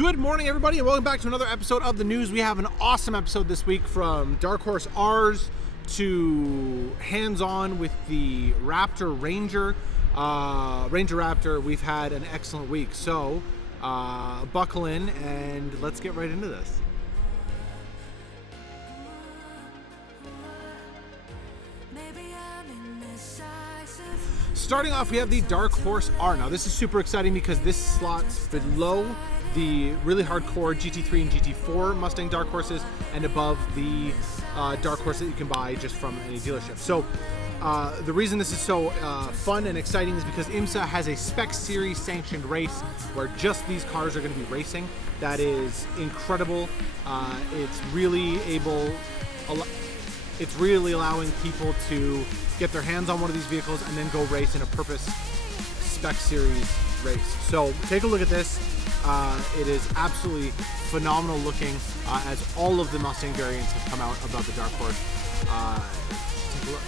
Good morning, everybody, and welcome back to another episode of the news. We have an awesome episode this week, from Dark Horse R's to hands-on with the Raptor Ranger Raptor. We've had an excellent week, so buckle in and let's get right into this. Starting off, we have the Dark Horse R. Now, this is super exciting because this slots below the really hardcore GT3 and GT4 Mustang Dark Horses and above the Dark Horse that you can buy just from any dealership. So the reason this is so fun and exciting is because IMSA has a spec-series sanctioned race where just these cars are going to be racing. That is incredible. It's really allowing people to get their hands on one of these vehicles and then go race in a purpose spec-series race. So take a look at this. It is absolutely phenomenal looking, as all of the Mustang variants have come out above the Dark Horse. Take a look.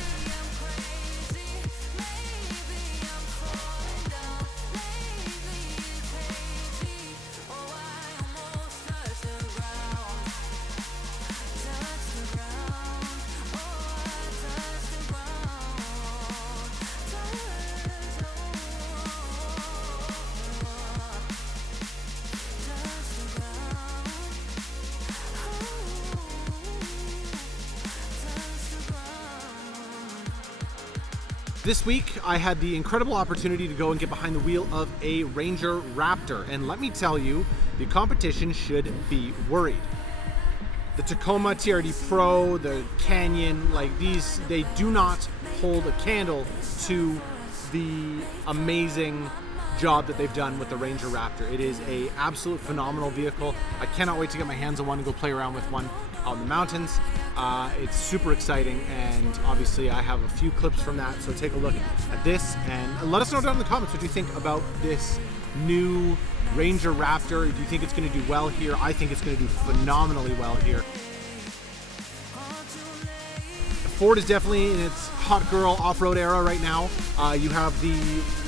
This week, I had the incredible opportunity to go and get behind the wheel of a Ranger Raptor, and let me tell you, the competition should be worried. The Tacoma TRD Pro, the Canyon, like these, they do not hold a candle to the amazing job that they've done with the Ranger Raptor. It is a absolute phenomenal vehicle. I cannot wait to get my hands on one and go play around with one out in the mountains. It's super exciting, and obviously I have a few clips from that, so take a look at this and let us know down in the comments what you think about this new Ranger Raptor. Do you think it's going to do well here? I think it's going to do phenomenally well here. Ford is definitely in its hot girl off-road era right now. You have the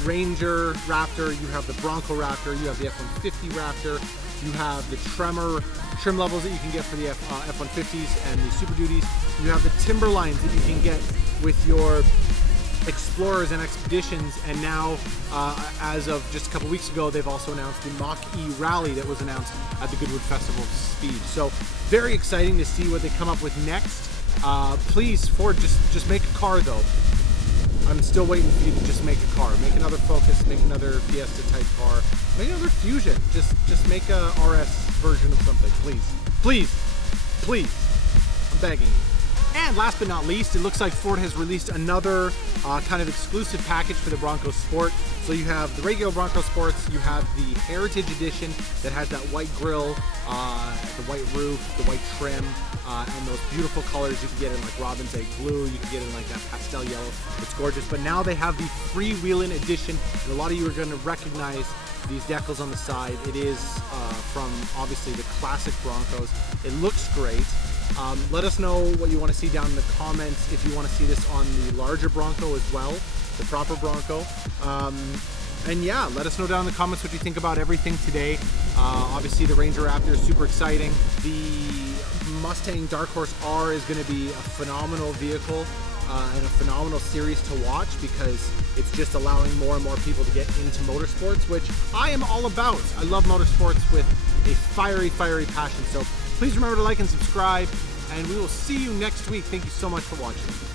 Ranger Raptor, you have the Bronco Raptor, you have the F-150 Raptor, you have the trim levels that you can get for the F-150s and the Super Duties. You have the Timberlines that you can get with your Explorers and Expeditions, and now, as of just a couple weeks ago, they've also announced the Mach-E Rally that was announced at the Goodwood Festival of Speed. So very exciting to see what they come up with next. Please, Ford, just make a car though. I'm still waiting for you to just make a car. Make another Focus, make another Fiesta type car, make another Fusion. Just make a RS version of something, please. Please, please. I'm begging you. And last but not least, it looks like Ford has released another kind of exclusive package for the Bronco Sport. So you have the regular Bronco Sports, you have the Heritage Edition that has that white grille, the white roof, the white trim, and those beautiful colors you can get in like Robin's Egg Blue, you can get in like that pastel yellow. It's gorgeous. But now they have the freewheeling edition, and a lot of you are going to recognize these decals on the side. It is from obviously the classic Broncos. It looks great. Let us know what you want to see down in the comments if you want to see this on the larger Bronco as well, the proper Bronco. And yeah, let us know down in the comments what you think about everything today. Obviously the Ranger Raptor is super exciting. The Mustang Dark Horse R is going to be a phenomenal vehicle and a phenomenal series to watch, because it's just allowing more and more people to get into motorsports, which I am all about. I love motorsports with a fiery passion. So please remember to like and subscribe, and we will see you next week. Thank you so much for watching.